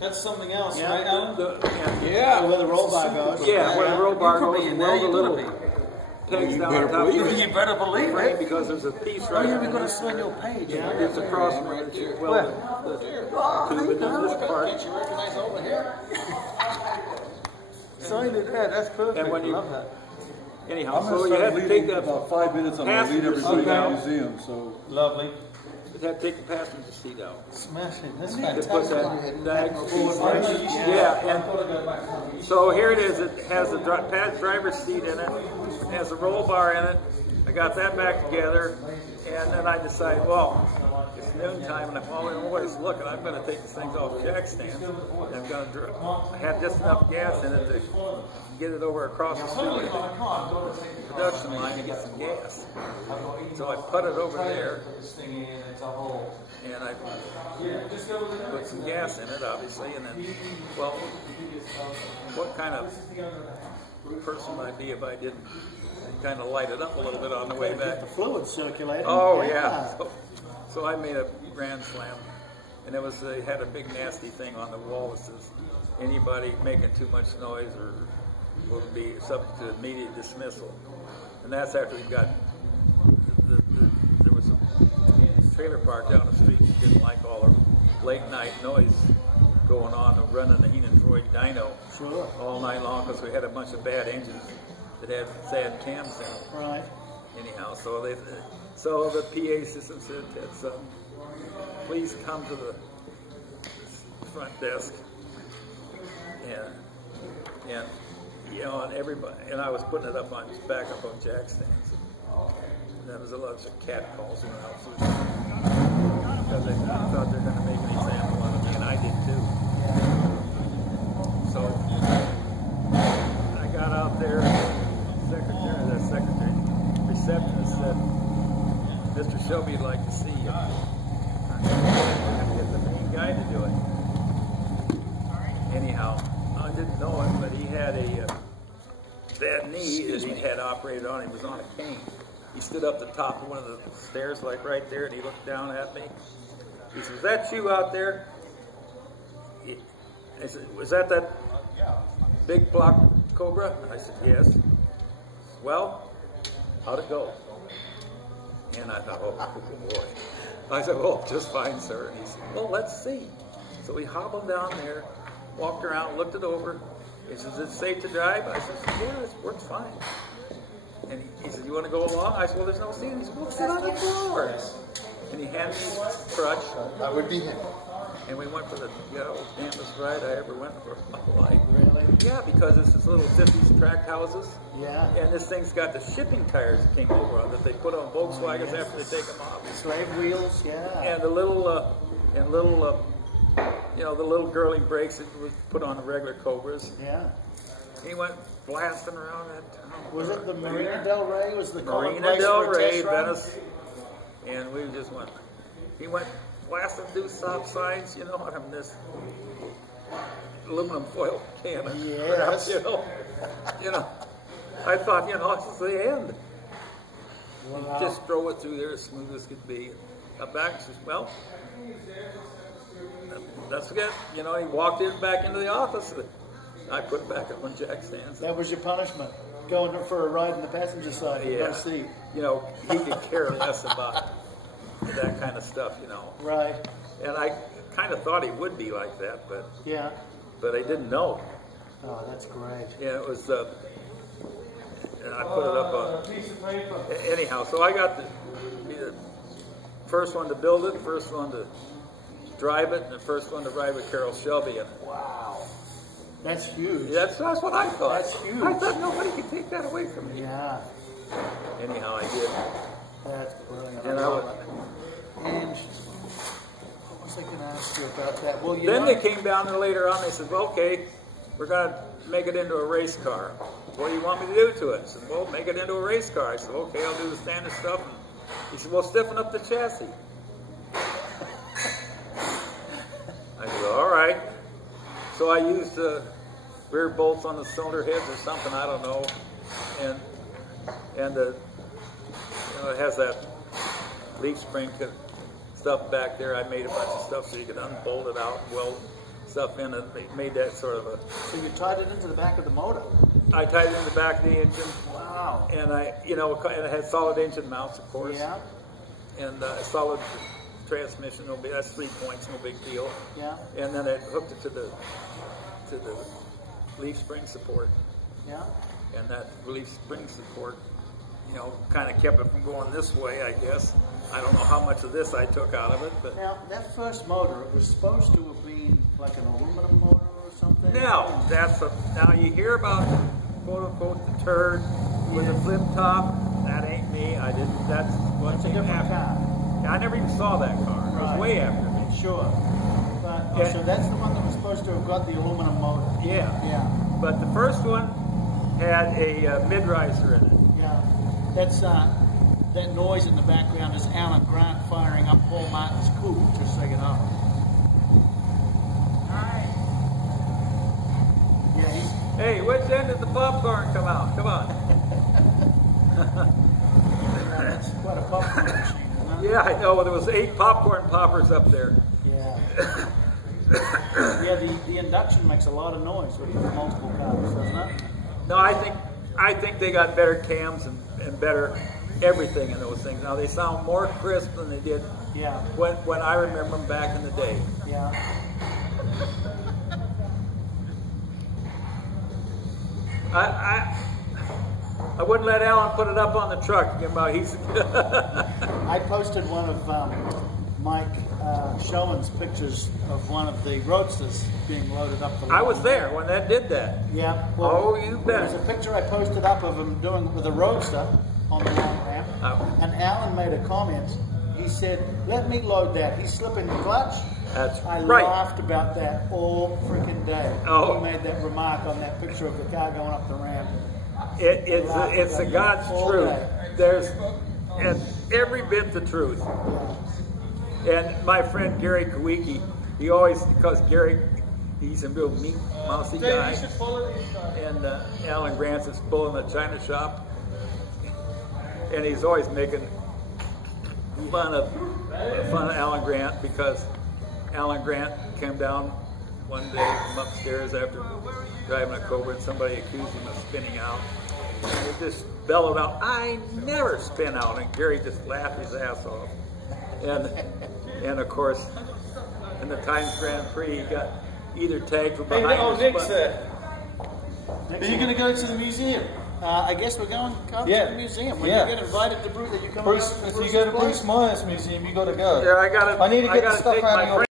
That's something else, yeah, right, Alan? Yeah, where the roll bar goes. Yeah, where the roll bar goes. Weld a little pegs down on top. You better believe it. Because there's a piece Oh, right you're there. going to sign your page. Yeah, it's across from where you weld the tube, and then this part. Can't you recognize over here? Signed it there. That's perfect. And when you, I love that. Anyhow, so you had to take the about 5 minutes. I'm going to lead everybody to the museum. So Lovely. You had to take the passenger seat out. Smashing. That's To fantastic. put that yeah, and so here it is. It has a driver's seat in it. It has a roll bar in it. I got that back together, and then I decided, well, it's noontime, and I'm always looking. I'm going to take these things off jack stands. And I'm going to have just enough gas in it to get it over across the street to the production line to get some gas. So I put it over there, and I put some gas in it, obviously, and then, well, what kind of person would I be if I didn't kind of light it up a little bit on the way back? The fluid circulating. Oh, yeah. So I made a grand slam, and it had a big nasty thing on the wall that says, anybody making too much noise or will be subject to immediate dismissal. And that's after we got, there was a trailer park down the street that didn't like all the late night noise going on, running the Heenan-Freud dyno all night long because we had a bunch of bad engines that had sad cams in them. Right. Anyhow, so the PA system said, please come to the front desk, and you know, and everybody, and I was putting it back up on jack stands, and there was a lot of cat calls went out through because they thought they were going to make an example out of me, and I did too. So I got out there, the receptionist said, Mr. Shelby would like to see you. I'm going to get the main guy to do it. Anyhow, I didn't know it, but he had a bad knee that he had operated on. He was on a cane. He stood up the top of one of the stairs, like right there, and he looked down at me. He said, "Is that you out there?" I said, "Was that big block Cobra?" I said, "Yes." "Well, how'd it go?" And I thought, oh boy. I said, "Well, just fine, sir." And he said, "Well, let's see." So we hobbled down there, walked around, looked it over. He says, "Is it safe to drive?" I said, "Yeah, it works fine." And he said, "You want to go along?" I said, "Well, there's no seat." He said, "Well, sit on the floor." And he handed me his crutch. That would be him. And we went for the damnedest ride I ever went for in my life. Really? Yeah, because it's this little 50s tract houses. Yeah. And this thing's got the shipping tires that came over on that they put on Volkswagens after they take them off. Slave wheels, yeah. And the little, the little girling brakes that was put on the regular Cobras. Yeah. He went blasting around that town. Was it the Marina Del Rey? Was the Marina Del Rey, Venice. And we just went, he went blasting through stop signs, you know, on this aluminum foil cannon. Yes. You know, I thought, it's the end. Wow. He just drove it through there as smooth as could be. Got back and says, "Well, that's good." He walked back into the office. I put it back up on jack stands. That was your punishment, going for a ride in the passenger side, yeah. front seat. He could care less about that kind of stuff, Right. And I kind of thought he would be like that, but yeah. But I didn't know. Oh, that's great. Yeah, it was. And I put it up on. Anyhow, so I got to be the first one to build it, first one to drive it, and the first one to ride with Carol Shelby in it. Wow. That's huge. That's what I thought. That's huge. I thought nobody could take that away from me. Yeah. Anyhow, I did. That's brilliant. And and what was I going to ask you about that? Well, then they came down there later on. They said, "Well, okay, we're going to make it into a race car. What do you want me to do to it?" I said, "Well, make it into a race car." I said, "Okay, I'll do the standard stuff." And he said, "Well, stiffen up the chassis." I said, "All right." So I used rear bolts on the cylinder heads or something, I don't know, and it has that leaf spring stuff back there. I made a bunch of stuff so you could unbolt it out, weld stuff in it. They made that sort of a. So you tied it into the back of the motor? I tied it in the back of the engine. Wow. And and it had solid engine mounts, of course. Yeah. And solid transmission. That's 3 points, no big deal. Yeah. And then it hooked it to the leaf spring support. Yeah. And that leaf spring support, kind of kept it from going this way, I guess. I don't know how much of this I took out of it, but now that first motor, it was supposed to have been like an aluminum motor or something. now you hear about the quote unquote the turd with the flip top. That ain't me. I didn't. That's what It's a came different after. car. Yeah, I never even saw that car. It was Right. way after me. Sure. But Yeah. so that's the one that was supposed to have got the aluminum motor. Yeah. Yeah. But the first one had a mid-riser in it. Yeah. That's that noise in the background is Alan Grant firing up Paul Martin's coupe, just so you know. Hi. Yeah, he's Hey, which end did the popcorn come out? Come on. that's quite a popcorn machine, isn't it? Yeah, I know. There was 8 popcorn poppers up there. Yeah. Yeah, the induction makes a lot of noise with multiple cars, doesn't it? No, I think they got better cams and better everything in those things. Now they sound more crisp than they did Yeah. when I remember them back in the day. Yeah. I wouldn't let Alan put it up on the truck. He's I posted one of Mike Showman's pictures of one of the roadsters being loaded up the line. I was there when that did that. Yeah. Oh, you bet. There's a picture I posted up of him doing it with a roadster on the long ramp, Oh. and Alan made a comment. He said, "Let me load that. He's slipping the clutch." That's I right. laughed about that all freaking day. Oh. He made that remark on that picture of the car going up the ramp. It's a God's All truth. day. And every bit the truth. And my friend Gary Kawicki, he always, because Gary, he's a real meat, mousy guy. And Alan Grant's is pulling a china shop. And he's always making fun of Alan Grant, because Alan Grant came down one day from upstairs after driving a Cobra, and somebody accused him of spinning out. And he just bellowed out, "I never spin out," and Gary just laughed his ass off. And of course, in the Times Grand Prix, he got either tagged from behind or Nick's spun. there. Are you going to go to the museum? I guess we're going to Yeah. the museum. When Yeah. you get invited to Bruce, you come Bruce, over if to you go to Bruce's Bruce place? Myers Museum, you got to go. Yeah, I I need to get the gotta stuff take out my of your